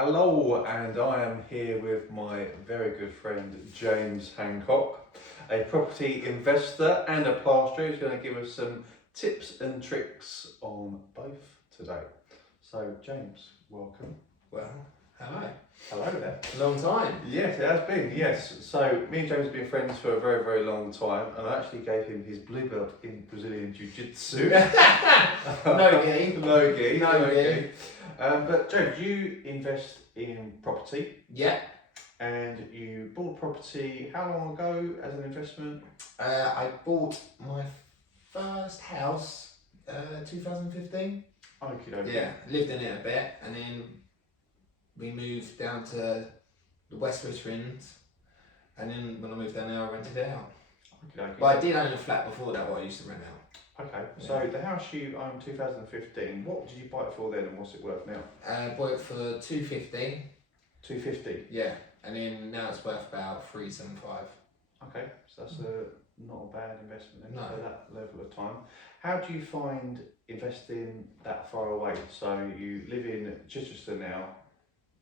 Hello, and I am here with my very good friend James Hancock, a property investor and a plasterer who's going to give us some tips and tricks on both today. So, James, welcome. Well, hello. Hello there. Long time. Yes, it has been, yes. So, me and James have been friends for a very, very long time, and I actually gave him his blue belt in Brazilian Jiu-Jitsu. No gi. No gi. No gi. But James, you invest in property. Yeah. And you bought property how long ago as an investment? I bought my first house 2015. Okay. Yeah, lived in it a bit, and then we moved down to the West Richmond, and then when I moved down there, I rented it out. Okay. But I did own a flat before that, what I used to rent out. Okay, so the house you owned 2015, what did you buy it for then, and what's it worth now? Bought it for 250. 250. Yeah, and then now it's worth about 375. Okay, so that's not a bad investment then No. for that level of time. How do you find investing that far away? So you live in Chichester now,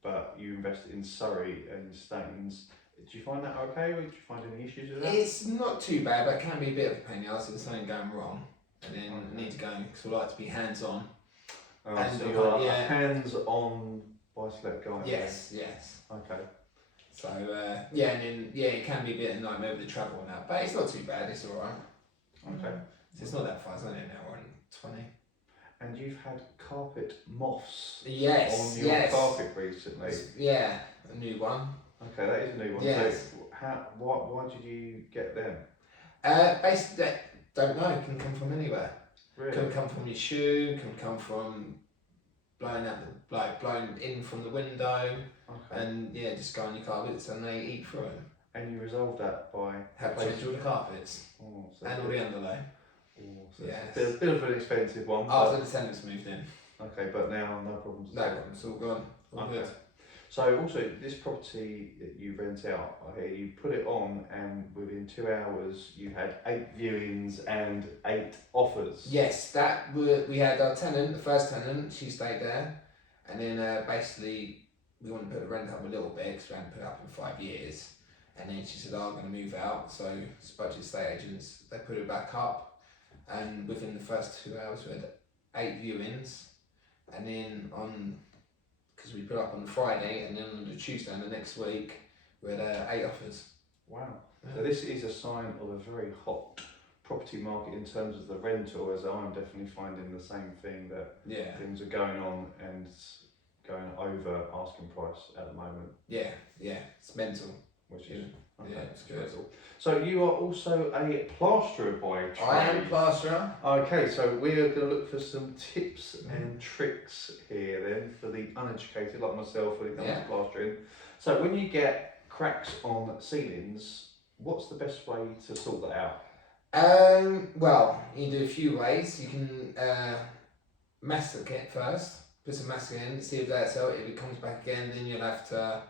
but you invest in Surrey and Staines. Do you find that okay, or do you find any issues with that? It's not too bad, but it can be a bit of a pain in the arse if there's something going wrong, and then I need to go, because I like to be hands-on. So you're a hands-on buy-to-let guy? Yes. Okay. So, and then, it can be a bit of a nightmare with the travel and that, but it's not too bad, it's alright. Okay. So it's not that far, it's only an hour and 20. And you've had carpet moths Yes, on your carpet recently. Yeah, a new one. Okay, that is a new one. Yes. So why did you get them? Basically, don't know, it can come from anywhere. Really? Can come from your shoe, can come from blowing in from the window, Okay. and just go on your carpets and they eat through them. And you resolved that by Have changed all the carpets so and all the underlay. So Yes. it's a bit of an expensive one. After the tenants moved in. Okay, but now no problems. No problem, it's all gone. All good. So also this property that you rent out, okay, you put it on and within 2 hours you had 8 viewings and 8 offers. Yes, we had our tenant, the first tenant, she stayed there, and then basically we wanted to put the rent up a little bit because we hadn't put it up in 5 years, and then she said, I'm going to move out, so spoke to the estate agents, they put it back up, and within the first 2 hours we had 8 viewings, and then because we put up on the Friday, and then on the Tuesday and the next week we had 8 offers. Wow. So this is a sign of a very hot property market in terms of the rental, as I'm definitely finding the same thing, that things are going on and going over asking price at the moment. Yeah, it's mental. Which is it's good. So you are also a plasterer by trade. I am a plasterer. Okay, so we're going to look for some tips and tricks here then for the uneducated like myself when it comes to plastering. So when you get cracks on ceilings, what's the best way to sort that out? Well, you can do a few ways. You can mastic it first, put some mastic in, see if that's out. If it comes back again, then you'll have to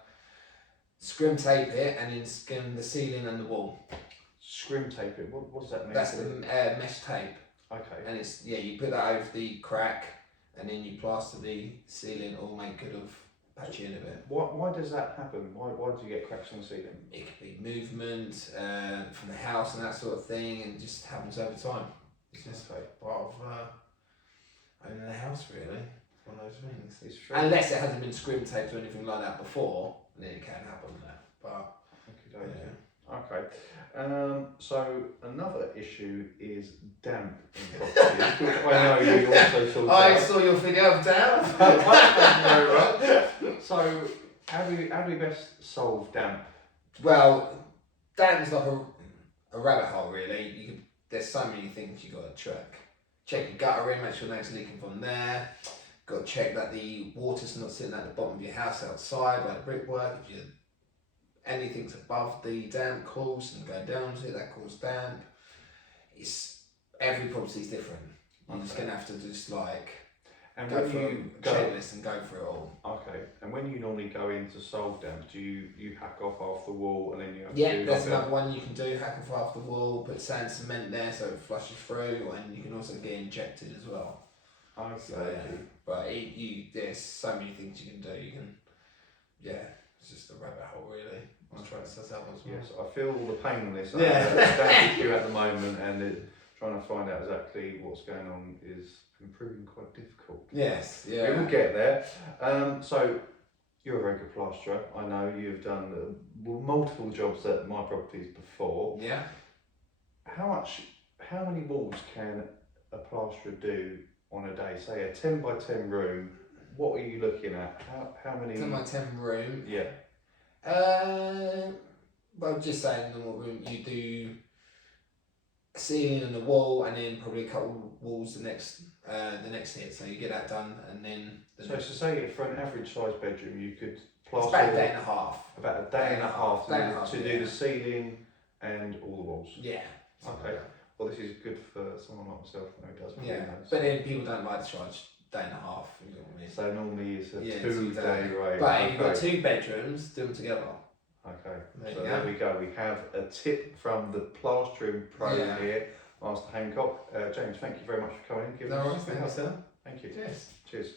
scrim tape it and then skim the ceiling and the wall. Scrim tape it? What does that mean? That's the mesh tape. Okay. And it's you put that over the crack and then you plaster the ceiling or make good of patchy in a bit. Why does that happen? Why do you get cracks on the ceiling? It could be movement from the house and that sort of thing, and it just happens over time. It's just part of owning the house, really. It's one of those things. It's true. Unless it hasn't been scrim taped or anything like that before, then it can happen there. But Okay. So another issue is damp in properties, which I know you also sort I out. saw your video of damp. So how do we best solve damp? Well, damp is like a rabbit hole, really. There's so many things you got to check. Check your gutter in, make sure nothing's leaking from there. Got to check that the water's not sitting at the bottom of your house outside, like brickwork. If anything's above the damp course and go down to it, that causes damp. Every property's different. You're just gonna have to just go through a checklist and go through it all. Okay. And when you normally go in to solve damp, do you hack off half the wall and then you have to do that's another one you can do. Hack off half the wall, put sand cement there so it flushes through, and you can also get injected as well. Okay. So, but there's so many things you can do. You can yeah, it's just a rabbit hole really. I was trying to set up as well. Yes, I feel all the pain on this. Yeah. I'm down to queue at the moment, and trying to find out exactly what's going on is proving quite difficult. Yes, We yeah. will get there. So you're a very good plasterer. I know you've done multiple jobs at my properties before. Yeah. How many walls can a plasterer do on a day? Say a 10 by 10 room. What are you looking at? How many? 10 by 10 room. Yeah. Well, just saying, normal room, you do a ceiling and a wall, and then probably a couple walls the next hit. So you get that done, and then. So to say for an average sized bedroom, you could plaster. It's about a day and a half. About a day and a half to do yeah. the ceiling and all the walls. Yeah. Okay. Well, this is good for someone like myself who does. Yeah. But then people don't like to charge day and a half. You know what I mean? So normally it's a Yeah, 2 day rate. But if you've got 2 bedrooms, do them together. Okay. There There we go. We have a tip from the plastering pro here, Master Hancock. James, thank you very much for coming. No worries, thank you, sir. Thank you. Cheers. Cheers.